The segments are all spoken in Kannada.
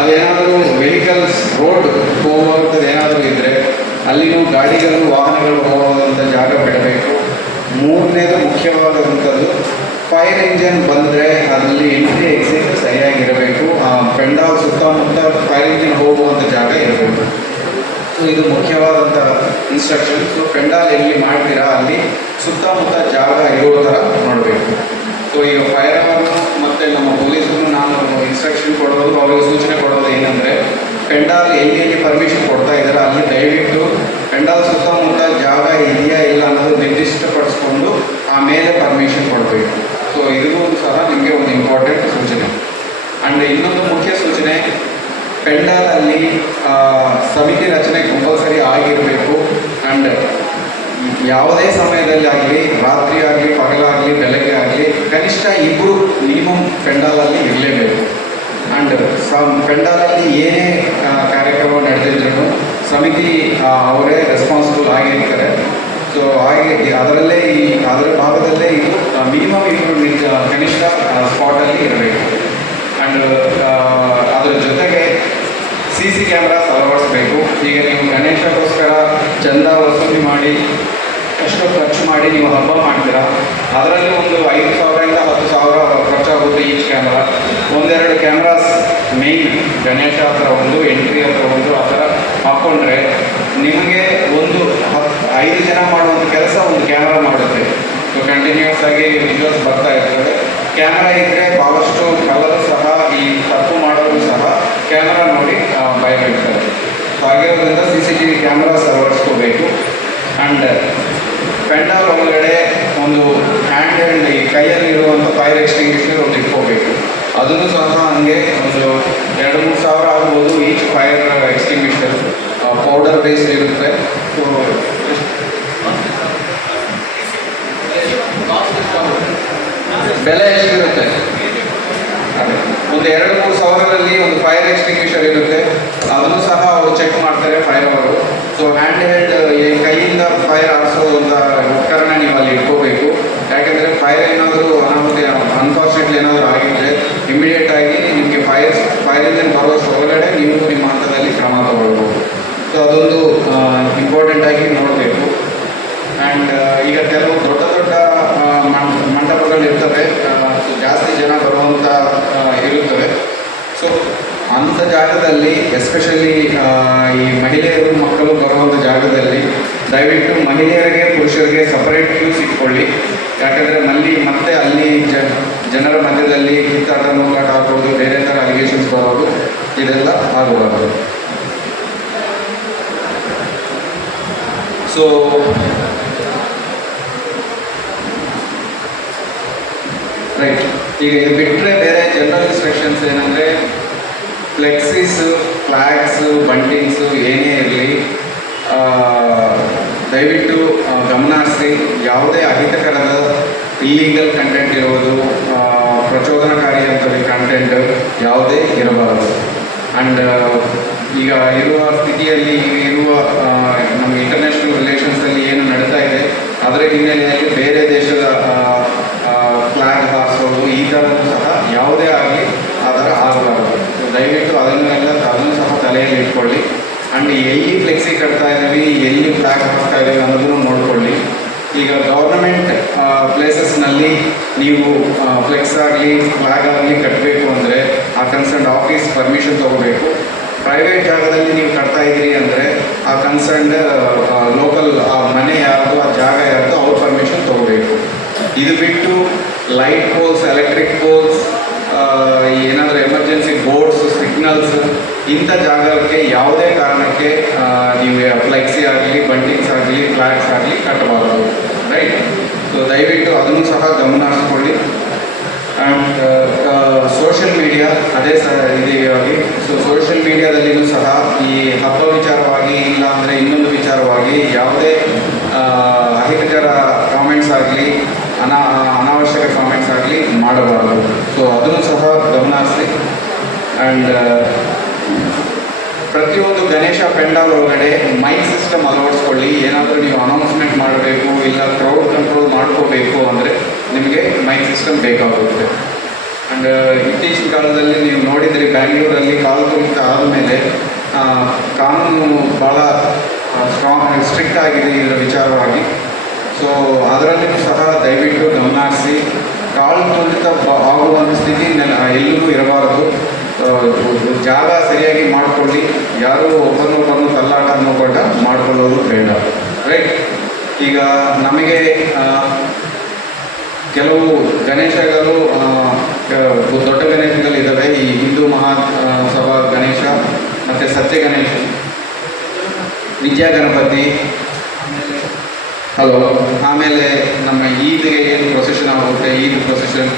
ಅದೇನಾದರೂ ವೆಹಿಕಲ್ಸ್ ರೋಡ್ ಹೋಗುವಂಥದ್ದು ಏನಾದರೂ ಇದ್ದರೆ ಅಲ್ಲಿನೂ ಗಾಡಿಗಳು ವಾಹನಗಳು ಹೋಗುವಂಥ ಜಾಗ ಬಿಡಬೇಕು. ಮೂರನೇದು ಮುಖ್ಯವಾದಂಥದ್ದು ಫೈರ್ ಇಂಜಿನ್ ಬಂದರೆ ಅಲ್ಲಿ ಎಂಟ್ರಿ ಎಕ್ಸಿಟ್ ಸರಿಯಾಗಿರಬೇಕು. ಪೆಂಡಾಲ್ ಸುತ್ತಮುತ್ತ ಫೈರ್ ಇಂಜಿನ್ ಹೋಗುವಂಥ ಜಾಗ ಇರಬೇಕು. ಸೊ ಇದು ಮುಖ್ಯವಾದಂಥ ಇನ್ಸ್ಟ್ರಕ್ಷನ್. ಸೊ ಪೆಂಡಾಲ್ ಎಲ್ಲಿ ಮಾಡ್ತೀರಾ ಅಲ್ಲಿ ಸುತ್ತಮುತ್ತ ಜಾಗ ಇರೋ ಥರ ನೋಡಬೇಕು. ಸೊ ಈಗ ಫೈರ್ ಅವರು ಮತ್ತು ನಮ್ಮ ಪೊಲೀಸರು ನಾನು ಇನ್ಸ್ಟ್ರಕ್ಷನ್ ಕೊಡೋದು, ಅವರಿಗೆ ಸೂಚನೆ ಕೊಡೋದು ಏನಂದರೆ, ಪೆಂಡಾಲ್ ಎಲ್ಲಿ ಪರ್ಮಿಷನ್ ಕೊಡ್ತಾ ಇದ್ದಾರೆ ಅಲ್ಲಿ ದಯವಿಟ್ಟು ಪೆಂಡಾಲ್ ಸುತ್ತಮುತ್ತ ಜಾಗ ಇದೆಯಾ ಇಲ್ಲ ಅನ್ನೋದು ನಿರ್ದಿಷ್ಟಪಡಿಸ್ಕೊಂಡು ಆಮೇಲೆ ಪರ್ಮಿಷನ್ ಕೊಡಬೇಕು. ಸೊ ಇದೂ ಸಹ ನಿಮಗೆ ಒಂದು ಇಂಪಾರ್ಟೆಂಟ್ ಸೂಚನೆ. ಆ್ಯಂಡ್ ಇನ್ನೊಂದು ಮುಖ್ಯ ಸೂಚನೆ, ಪೆಂಡಾಲಲ್ಲಿ ಸಮಿತಿ ರಚನೆ ಕಂಪಲ್ಸರಿ ಆಗಿರಬೇಕು. ಆ್ಯಂಡ್ ಯಾವುದೇ ಸಮಯದಲ್ಲಿ ಆಗಲಿ, ರಾತ್ರಿ ಆಗಲಿ, ಪಗಲಾಗಲಿ, ಬೆಳಗ್ಗೆ ಆಗಲಿ, ಕನಿಷ್ಠ ಇಬ್ಬರು ಮಿನಿಮಮ್ ಪೆಂಡಾಲಲ್ಲಿ ಇರಲೇಬೇಕು. ಆ್ಯಂಡ್ ಪೆಂಡಾಲಲ್ಲಿ ಏನೇ ಕಾರ್ಯಕ್ರಮ ನಡೆದಿದ್ರು ಸಮಿತಿ ಅವರೇ ರೆಸ್ಪಾನ್ಸಿಬಲ್ ಆಗಿರ್ತಾರೆ. ಸೊ ಹಾಗೆ ಅದರಲ್ಲೇ ಅದರ ಭಾಗದಲ್ಲೇ ಇದು ಮಿನಿಮಮ್ ಇಬ್ಬರು ಕನಿಷ್ಠ ಸ್ಪಾಟಲ್ಲಿ ಇರಬೇಕು. ಆ್ಯಂಡ್ ಅದರ ಜೊತೆಗೆ CC ಕ್ಯಾಮ್ರಾಸ್ ಅಳವಡಿಸಬೇಕು. ಈಗ ನೀವು ಗಣೇಶಕ್ಕೋಸ್ಕರ ಚಂದ ವಸೂಲಿ ಮಾಡಿ ಎಷ್ಟು ಖರ್ಚು ಮಾಡಿ ನೀವು ಹಬ್ಬ ಮಾಡ್ತೀರಾ, ಅದರಲ್ಲಿ ಒಂದು 5,000 ಇಂದ 10,000 ಖರ್ಚಾಗುತ್ತೆ ಈಚ್ ಕ್ಯಾಮ್ರಾ. ಒಂದೆರಡು ಕ್ಯಾಮ್ರಾಸ್ ಮೇಯ್ನ್ ಗಣೇಶ ಹತ್ರ ಒಂದು, ಎಂಟ್ರಿ ಹತ್ರ ಒಂದು, ಆ ಥರ ಹಾಕ್ಕೊಂಡ್ರೆ ನಿಮಗೆ ಒಂದು 5 ಜನ ಮಾಡುವಂಥ ಕೆಲಸ ಒಂದು ಕ್ಯಾಮ್ರಾ ಮಾಡುತ್ತೆ. ಸೊ ಕಂಟಿನ್ಯೂಸ್ ಆಗಿ ವಿಜುವಲ್ಸ್ ಬರ್ತಾ ಇರ್ತವೆ. ಕ್ಯಾಮ್ರಾ ಇದ್ದರೆ ಭಾಳಷ್ಟು ಕಲರು ಸಹ ಈ ತಪ್ಪು ಮಾಡೋರು ಸಹ ಕ್ಯಾಮ್ರಾ ನೋಡಿ ಭಯ ಬೀಳ್ತಾರೆ. ಸೊ ಆಗಿರೋದ್ರಿಂದ CCTV ಕ್ಯಾಮ್ರಾಸ್ ಅಳವಡಿಸ್ಕೋಬೇಕು. ಆ್ಯಂಡ್ ಪೆಂಡಾಲ್ ಒಳಗಡೆ ಒಂದು ಹ್ಯಾಂಡ್ ಈ ಕೈಯಲ್ಲಿರುವಂಥ ಫೈರ್ ಎಕ್ಸ್ಟಿಂಗ್ವಿಷರ್ ಒಂದು ಇಟ್ಕೋಬೇಕು. ಅದನ್ನು ಸಹ ಹಂಗೆ ಒಂದು 2-3 ಸಾವಿರ ಆಗ್ಬೋದು each fire extinguisher. Powder based ಇರುತ್ತೆ. ಸೊ ಬೆಲೆ ಎಷ್ಟಿರುತ್ತೆ? ಅದೇ ಒಂದು 2-3 ಸಾವಿರದಲ್ಲಿ ಒಂದು ಫೈರ್ ಎಕ್ಸ್ಟಿಂಗ್ವಿಷರ್ ಇರುತ್ತೆ. ಅದನ್ನು ಸಹ ಅವರು ಚೆಕ್ ಮಾಡ್ತಾರೆ ಫೈರ್ ಅವರು. ಸೊ ಹ್ಯಾಂಡ್ ಹೆಲ್ಡ್ ಕೈಯಿಂದ ಫೈರ್ ಆರಿಸೋ ಒಂದು ಉಪಕರಣ ನೀವು ಅಲ್ಲಿ ಇಟ್ಕೋಬೇಕು. ಯಾಕೆಂದರೆ ಫೈರ್ ಏನಾದರೂ ಅನ್ಫಾರ್ಚುನೇಟ್ಲಿ ಏನಾದರೂ ಆಗಿದ್ದರೆ ಇಮಿಡಿಯೇಟ್ ಆಗಿ ನಿಮಗೆ ಫೈರಿಂದ ಬರೋಷ್ಟು ಒಳಗಡೆ ನೀವು ನಿಮ್ಮ ಹಂತದಲ್ಲಿ ಕ್ರಮ ತಗೊಳ್ಬೋದು. ಸೊ ಅದೊಂದು ಇಂಪಾರ್ಟೆಂಟಾಗಿ ನೋಡಬೇಕು. ಆ್ಯಂಡ್ ಈಗ ಕೆಲವು ದೊಡ್ಡ ದೊಡ್ಡ ಮಂಟಪಗಳು ಇರ್ತವೆ, ಜಾಸ್ತಿ ಜನ ಬರುವಂಥ ಇರುತ್ತವೆ. ಸೊ ಅಂಥ ಜಾಗದಲ್ಲಿ ಎಸ್ಪೆಷಲಿ ಈ ಮಹಿಳೆಯರು ಮಕ್ಕಳು ಬರುವಂಥ ಜಾಗದಲ್ಲಿ ದಯವಿಟ್ಟು ಮಹಿಳೆಯರಿಗೆ ಪುರುಷರಿಗೆ ಸಪರೇಟ್ ಕ್ಯೂಸ್ ಇಟ್ಕೊಳ್ಳಿ. ಯಾಕಂದರೆ ಮತ್ತೆ ಅಲ್ಲಿ ಜನರ ಮಧ್ಯದಲ್ಲಿ ಕಿತ್ತಾಟ ನೂಕಾಟ ಹಾಕೋದು, ಬೇರೆ ಥರ ಅಲಿಗೇಷನ್ಸ್ ಬರೋದು, ಇದೆಲ್ಲ ಆಗಬಾರದು. ಸೊ ರೈಟ್, ಈಗ ಇದು ಬಿಟ್ಟರೆ ಬೇರೆ ಜನರಲ್ ಇನ್ಸ್ಟ್ರಕ್ಷನ್ಸ್ ಏನಂದರೆ, ಫ್ಲೆಕ್ಸಿಸು, ಫ್ಲ್ಯಾಗ್ಸು, ಬಂಟಿಂಗ್ಸು ಏನೇ ಇರಲಿ ದಯವಿಟ್ಟು ಗಮನ ಹರಿಸಿ. ಯಾವುದೇ ಅಹಿತಕರದ ಇಲ್ಲೀಗಲ್ ಕಂಟೆಂಟ್ ಇರೋದು, ಪ್ರಚೋದನಕಾರಿ ಅಂತ ಕಂಟೆಂಟ್ ಯಾವುದೇ ಇರಬಾರದು. ಆ್ಯಂಡ್ ಈಗ ಇರುವ ಸ್ಥಿತಿಯಲ್ಲಿ ಇರುವ ನಮ್ಮ ಇಂಟರ್ನ್ಯಾಷನಲ್ ರಿಲೇಷನ್ಸಲ್ಲಿ ಏನು ನಡೀತಾ ಇದೆ ಅದರ ಹಿನ್ನೆಲೆಯಲ್ಲಿ ಬೇರೆ ದೇಶದ ಫ್ಲ್ಯಾಗ್ ಹಾರಿಸೋದು ಈ ಥರದ್ದು ಸಹ ಯಾವುದೇ ಆಗಲಿ ಆ ಥರ ಆಗಬಾರದು. ದಯವಿಟ್ಟು ಅದನ್ನು ಸಹ ತಲೆಯಲ್ಲಿ ಇಟ್ಕೊಳ್ಳಿ. ಆ್ಯಂಡ್ ಎಲ್ಲಿ ಫ್ಲೆಕ್ಸಿ ಕಟ್ತಾ ಇದ್ದೀವಿ, ಎಲ್ಲಿ ಫ್ಲ್ಯಾಗ್ ಹಾಕ್ತಾ ಇದ್ದೀವಿ ಅನ್ನೋದನ್ನು ನೋಡಿಕೊಳ್ಳಿ. ಈಗ ಗೌರ್ನಮೆಂಟ್ ಪ್ಲೇಸಸ್ನಲ್ಲಿ ನೀವು ಫ್ಲೆಕ್ಸ್ ಆಗಲಿ ಫ್ಲ್ಯಾಗ್ ಆಗಲಿ ಕಟ್ಟಬೇಕು ಅಂದರೆ ಆ ಕನ್ಸರ್ನ್ ಆಫೀಸ್ ಪರ್ಮಿಷನ್ ತೊಗೋಬೇಕು. ಪ್ರೈವೇಟ್ ಜಾಗದಲ್ಲಿ ನೀವು ಕಟ್ತಾ ಇದ್ದೀರಿ ಅಂದರೆ ಆ ಕನ್ಸರ್ನ್ಡ್ ಲೋಕಲ್ ಆ ಮನೆ ಯಾರ್ದು, ಆ ಜಾಗ ಯಾರ್ದು, ಅವ್ರ ಪರ್ಮಿಷನ್ ತೊಗೋಬೇಕು. ಇದು ಬಿಟ್ಟು ಲೈಟ್ ಪೋಲ್ಸ್, ಎಲೆಕ್ಟ್ರಿಕ್ ಪೋಲ್ಸ್, ಏನಾದರೂ ಎಮರ್ಜೆನ್ಸಿ ಬೋರ್ಡ್ಸ್, ಸಿಗ್ನಲ್ಸ್ ಇಂಥ ಜಾಗಕ್ಕೆ ಯಾವುದೇ ಕಾರಣಕ್ಕೆ ನೀವು ಫ್ಲೆಕ್ಸಿ ಆಗಲಿ, ಬಂಟಿಂಗ್ಸ್ ಆಗಲಿ, ಫ್ಲ್ಯಾಗ್ಸ್ ಆಗಲಿ ಕಟ್ಟಬಾರದು. ರೈಟ್. ಸೊ ದಯವಿಟ್ಟು ಅದನ್ನು ಸಹ ಗಮನ ಹರಿಸ್ಕೊಳ್ಳಿ. ಆ್ಯಂಡ್ ಸೋಷಿಯಲ್ ಮೀಡಿಯಾ ಅದೇ ಇದೀವಾಗಿ. ಸೊ ಸೋಷಿಯಲ್ ಮೀಡಿಯಾದಲ್ಲಿಯೂ ಸಹ ಈ ಹಬ್ಬ ವಿಚಾರವಾಗಿ ಇಲ್ಲ ಅಂದರೆ ಇನ್ನೊಂದು ವಿಚಾರವಾಗಿ ಯಾವುದೇ ಅಹಿತಕರ ಕಾಮೆಂಟ್ಸ್ ಆಗಲಿ, ಅನಾವಶ್ಯಕ ಕಾಮೆಂಟ್ಸ್ ಆಗಲಿ ಮಾಡಬಾರದು. ಸೊ ಅದನ್ನು ಸಹ ಗಮನ ಹರಿಸಿ. ಆ್ಯಂಡ್ ಪ್ರತಿಯೊಂದು ಗಣೇಶ ಪೆಂಡಾಲ್ ಒಳಗಡೆ ಮೈಕ್ ಸಿಸ್ಟಮ್ ಅಳವಡಿಸ್ಕೊಳ್ಳಿ. ಏನಾದರೂ ನೀವು ಅನೌನ್ಸ್ಮೆಂಟ್ ಮಾಡಬೇಕು ಇಲ್ಲ ಕ್ರೌಡ್ ಕಂಟ್ರೋಲ್ ಮಾಡ್ಕೋಬೇಕು ಅಂದರೆ ನಿಮಗೆ ಮೈಕ್ ಸಿಸ್ಟಮ್ ಬೇಕಾಗುತ್ತೆ. ಆ್ಯಂಡ್ ಇತ್ತೀಚಿನ ಕಾಲದಲ್ಲಿ ನೀವು ನೋಡಿದರೆ ಬ್ಯಾಂಗ್ಳೂರಲ್ಲಿ ಕಾಲು ತುಳಿತ ಆದಮೇಲೆ ಕಾನೂನು ಭಾಳ ಸ್ಟ್ರಿಕ್ಟ್ ಆಗಿದೆ ಇದರ ವಿಚಾರವಾಗಿ. ಸೊ ಅದರಲ್ಲಿಯೂ ಸಹ ದಯವಿಟ್ಟು ಗಮನ ಹರಿಸಿ. ಕಾಲು ತುಳಿತ ಆಗುವಂಥ ಸ್ಥಿತಿ ಎಲ್ಲೂ ಇರಬಾರದು. ಜಾಗ ಸರಿಯಾಗಿ ಮಾಡಿಕೊಳ್ಳಿ. ಯಾರೂ ಒಬ್ಬರನ್ನೊಬ್ಬರನ್ನು ತಲ್ಲಾಟವನ್ನು ಕೊಟ್ಟ ಮಾಡಿಕೊಳ್ಳೋದು ಬೇಡ. ರೈಟ್. ಈಗ ನಮಗೆ ಕೆಲವು ಗಣೇಶಗಳು ದೊಡ್ಡ ಗಣೇಶಗಳಿದ್ದಾವೆ. ಈ ಹಿಂದೂ ಮಹಾಸಭಾ ಗಣೇಶ ಮತ್ತು ಸತ್ಯ ಗಣೇಶ, ವಿದ್ಯಾ ಗಣಪತಿ, ಆಮೇಲೆ ನಮ್ಮ ಈದ್ಗೆ ಏನು ಪ್ರೊಸೆಷನ್ ಆಗುತ್ತೆ, ಈದ್ ಪ್ರೊಸೆಷನ್.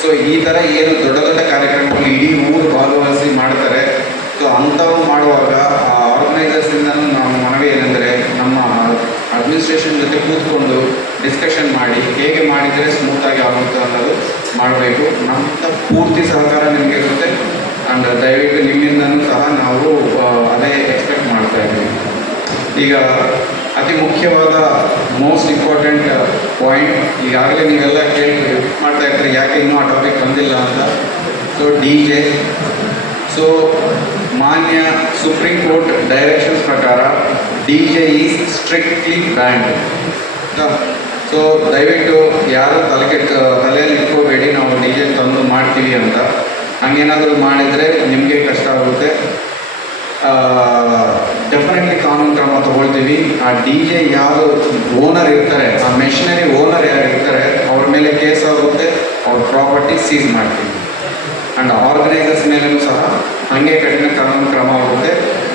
ಸೊ ಈ ಥರ ಏನು ದೊಡ್ಡ ದೊಡ್ಡ ಕಾರ್ಯಕ್ರಮಗಳು ಇಡೀ ಊರು ಭಾಗವಹಿಸಿ ಮಾಡ್ತಾರೆ. ಸೊ ಅಂಥವು ಮಾಡುವಾಗ ಆರ್ಗನೈಸರ್ಸಿಂದನೂ ನಾವು ಮನವಿ ಏನೆಂದರೆ, ನಮ್ಮ ಅಡ್ಮಿನಿಸ್ಟ್ರೇಷನ್ ಜೊತೆ ಕೂತ್ಕೊಂಡು ಡಿಸ್ಕಷನ್ ಮಾಡಿ ಹೇಗೆ ಮಾಡಿದರೆ ಸ್ಮೂತಾಗಿ ಆಗುತ್ತೆ ಅನ್ನೋದು ಮಾಡಬೇಕು. ನಮ್ಮ ಪೂರ್ತಿ ಸಹಕಾರ ನಿಮಗೆ ಇರುತ್ತೆ. ಆ್ಯಂಡ್ ದಯವಿಟ್ಟು ನಿಮ್ಮಿಂದನೂ ಸಹ ನಾವು ಅದೇ ಎಕ್ಸ್ಪೆಕ್ಟ್ ಮಾಡ್ತಾ ಇದ್ದೀವಿ. ಈಗ ಅತಿ ಮುಖ್ಯವಾದ ಮೋಸ್ಟ್ ಇಂಪಾರ್ಟೆಂಟ್ ಪಾಯಿಂಟ್, ಈಗಾಗಲೇ ನೀವೆಲ್ಲ ಮಾಡ್ತಾ ಇರ್ತೀರಿ ಯಾಕೆ ಇನ್ನೂ ಆ ಟಾಪಿಕ್ ಬಂದಿಲ್ಲ ಅಂತ. So DJ. ಸೊ ಮಾನ್ಯ ಸುಪ್ರೀಂ ಕೋರ್ಟ್ ಡೈರೆಕ್ಷನ್ಸ್ ಪ್ರಕಾರ DJ is strictly banned. So ದಯವಿಟ್ಟು ಯಾರು ತಲೆಯಲ್ಲಿ ಇಟ್ಕೋಬೇಡಿ ನಾವು DJ ತಂದು ಮಾಡ್ತೀವಿ ಅಂತ. ಹಂಗೇನಾದರೂ ಮಾಡಿದರೆ ನಿಮಗೆ ಕಷ್ಟ ಆಗುತ್ತೆ. ಡೆಫಿನೆಟ್ಲಿ ಕಾನೂನು ಕ್ರಮ ತಗೊಳ್ತೀವಿ. ಆ DJ ಯಾರು ಓನರ್ ಇರ್ತಾರೆ, ಆ ಮೆಷಿನರಿ ಓನರ್ ಯಾರು ಇರ್ತಾರೆ, ಅವ್ರ ಮೇಲೆ ಕೇಸ್ ಆಗುತ್ತೆ, ಅವ್ರ ಪ್ರಾಪರ್ಟಿ ಸೀಸ್ ಮಾಡ್ತೀವಿ. ಆ್ಯಂಡ್ ಆರ್ಗನೈಸರ್ಸ್ ಮೇಲೂ ಸಹ ಹಾಗೆ ಕಠಿಣ ಕಾನೂನು ಕ್ರಮ ಆಗುತ್ತೆ.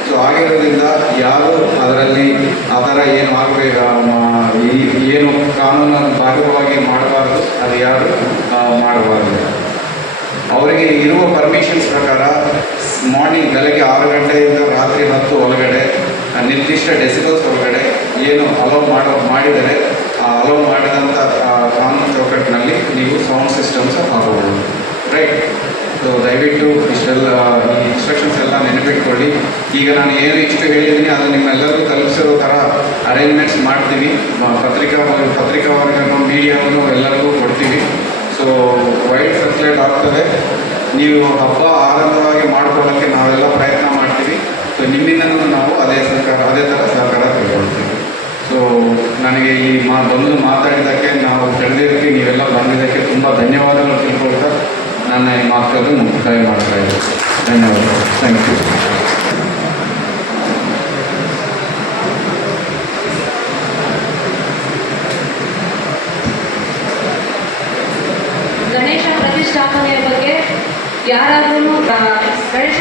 ಸೊ ಆಗಿರೋದ್ರಿಂದ ಯಾರು ಅದರಲ್ಲಿ ಆ ಥರ ಏನು ಆಗಬೇಕು, ಏನು ಕಾನೂನು ಬಾಹಿರವಾಗಿ ಮಾಡಬಾರ್ದು, ಅದು ಯಾರು ಮಾಡಬಾರ್ದು. ಅವರಿಗೆ ಇರುವ ಪರ್ಮಿಷನ್ಸ್ ಪ್ರಕಾರ ಮಾರ್ನಿಂಗ್ ಬೆಳಗ್ಗೆ 6 ಗಂಟೆಯಿಂದ ರಾತ್ರಿ 10 ಒಳಗಡೆ ನಿರ್ದಿಷ್ಟ ಡೆಸಿಬಲ್ಸ್ ಒಳಗಡೆ ಏನು ಅಲೌ ಮಾಡಿದರೆ ಆ ಅಲೌ ಮಾಡಿದಂಥ ಕಾನೂನು ಚೌಕಟ್ಟಿನಲ್ಲಿ ನೀವು ಸೌಂಡ್ ಸಿಸ್ಟಮ್ಸ್ ಹಾಕಬಹುದು. ರೈಟ್. ಸೊ ದಯವಿಟ್ಟು ಇಷ್ಟೆಲ್ಲ ಈ ಇನ್ಸ್ಟ್ರಕ್ಷನ್ಸ್ ಎಲ್ಲ ನೆನಪಿಟ್ಕೊಳ್ಳಿ. ಈಗ ನಾನು ಏನು ಇಷ್ಟು ಹೇಳಿದ್ದೀನಿ ಅದು ನಿಮ್ಮೆಲ್ಲರಿಗೂ ತಲುಪಿಸಿರೋ ಥರ ಅರೇಂಜ್ಮೆಂಟ್ಸ್ ಮಾಡ್ತೀವಿ. ಪತ್ರಿಕಾವರ್ಗನೂ ಮೀಡಿಯಾವನ್ನು ಎಲ್ಲರಿಗೂ ಕೊಡ್ತೀವಿ. ಸೊ ವೈಡ್ ಸರ್ಕ್ಯುಲೇಟ್ ಆಗ್ತದೆ. ನೀವು ಹಬ್ಬ ಆನಂದವಾಗಿ ಮಾಡ್ಕೊಳ್ಳೋಕ್ಕೆ ನಾವೆಲ್ಲ ಪ್ರಯತ್ನ ಮಾಡ್ತೀವಿ. ಸೊ ನಿಮ್ಮಿಂದನೂ ನಾವು ಅದೇ ಥರ ಸಹಕಾರ ತಗೊಳ್ತೀವಿ. ಸೊ ನನಗೆ ಈ ಬಂದು ಮಾತಾಡಿದ್ದಕ್ಕೆ, ನಾವು ತಿಳಿದಿದ್ದಕ್ಕೆ, ನೀವೆಲ್ಲ ಬಂದಿದ್ದಕ್ಕೆ ತುಂಬ ಧನ್ಯವಾದಗಳು ತಿಳ್ಕೊಳ್ತಾ ನನ್ನ ಈ ಮಾತುಗಳನ್ನು ಮುಕ್ತಾಯ ಮಾಡ್ತಾ ಇದ್ದೀನಿ. ಧನ್ಯವಾದಗಳು. Thank you. ಗಣೇಶ ಪ್ರತಿಷ್ಠಾಪನೆಯ ಬಗ್ಗೆ ಯಾರಾದರೂ ಗಣೇಶ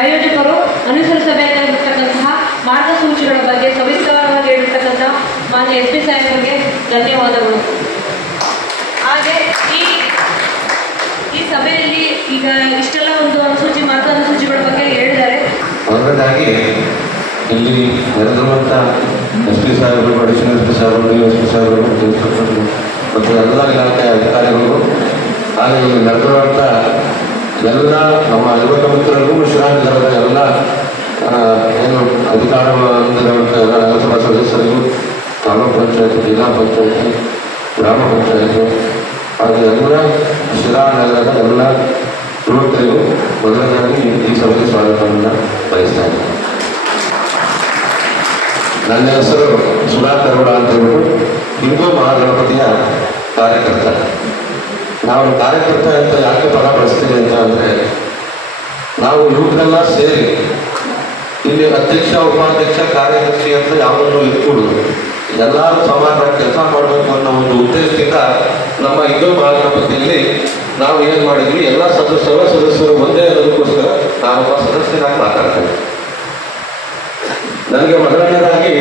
ಆಯೋಜಕರು ಅನುಸರಿಸಬೇಕಾಗಿರ್ತಕ್ಕಂತಹ ಮಾರ್ಗಸೂಚಿಗಳ ಬಗ್ಗೆ ಸವಿಸ್ತಾರವಾಗಿ ಹೇಳಿರ್ತಕ್ಕಂಥ ಮಾನ್ಯ SP ಸಾಹೇಬರಿಗೆ ಧನ್ಯವಾದಗಳು. ಹಾಗೆ ಈ ಸಭೆಯಲ್ಲಿ ಈಗ ಇಷ್ಟೆಲ್ಲ ಒಂದು ಮಾರ್ಗಸೂಚಿಗಳ ಬಗ್ಗೆ ಹೇಳಿದ್ದಾರೆ. ಮೊದಲನೇದಾಗಿ ಇಲ್ಲಿ ನೆರೆದಿರುವಂಥ SP ಸಾಹೇಬರು, ಅಡಿಷನಲ್ SP ಸಾಹೇಬರು, SP ಸಾಹೇಬರು ಮತ್ತು ಎಲ್ಲ ಇಲಾಖೆಯ ಅಧಿಕಾರಿಗಳು, ಹಾಗೆ ಇಲ್ಲಿ ನೆರೆದಿರುವಂಥ ಎಲ್ಲ ನಮ್ಮ ಯುವಕ ಮಿತ್ರರಿಗೂ, ಶಿರಾನಗರದ ಎಲ್ಲ ಏನು ಅಧಿಕಾರ ಹೊಂದಿರುವಂಥ ಎಲ್ಲ ನಗರಸಭಾ ಸದಸ್ಯರಿಗೂ, ತಾಲೂಕು ಪಂಚಾಯತ್, ಜಿಲ್ಲಾ ಪಂಚಾಯತಿ, ಗ್ರಾಮ ಪಂಚಾಯತ್, ಹಾಗೆ ಎಲ್ಲ ಶಿರಾನಗರದ ಎಲ್ಲ ಯುವಕರಿಗೂ ಮೊದಲನೇದಾಗಿ ಈ ಸಭೆಗೆ ಸ್ವಾಗತವನ್ನು ಬಯಸ್ತಾ ಇದ್ದೀನಿ. ನನ್ನ ಹೆಸರು ಸುಧಾಕರ್ ಗೌಡ ಅಂತ ಹೇಳ್ಬಿಟ್ಟು ಹಿಂದೂ ಮಹಾಗಣಪತಿಯ ಕಾರ್ಯಕರ್ತ. ನಾವು ಕಾರ್ಯಕರ್ತ ಅಂತ ಯಾಕೆ ಪದ ಬಳಸ್ತೀವಿ ಅಂತ ಅಂದರೆ, ನಾವು ಯುವಕರೆಲ್ಲ ಸೇರಿ ಇಲ್ಲಿ ಅಧ್ಯಕ್ಷ, ಉಪಾಧ್ಯಕ್ಷ, ಕಾರ್ಯದರ್ಶಿ ಅಂತ ಯಾವುದನ್ನು ಇಟ್ಕೊಡುದು, ಎಲ್ಲರೂ ಸಮಾನವಾಗಿ ಕೆಲಸ ಮಾಡಬೇಕು ಅನ್ನೋ ಒಂದು ಉದ್ದೇಶದಿಂದ ನಮ್ಮ ಹಿಂದೂ ಮಹಾಗಣಪತಿಯಲ್ಲಿ ನಾವು ಏನು ಮಾಡಿದ್ವಿ, ಎಲ್ಲ ಸದಸ್ಯರು ಒಂದೇ ಅನ್ನೋದಕ್ಕೋಸ್ಕರ ನಾನೊಬ್ಬ ಸದಸ್ಯನಾಗಿ ಮಾತಾಡ್ತೇನೆ. ನನಗೆ ಮೊದಲನೇದಾಗಿ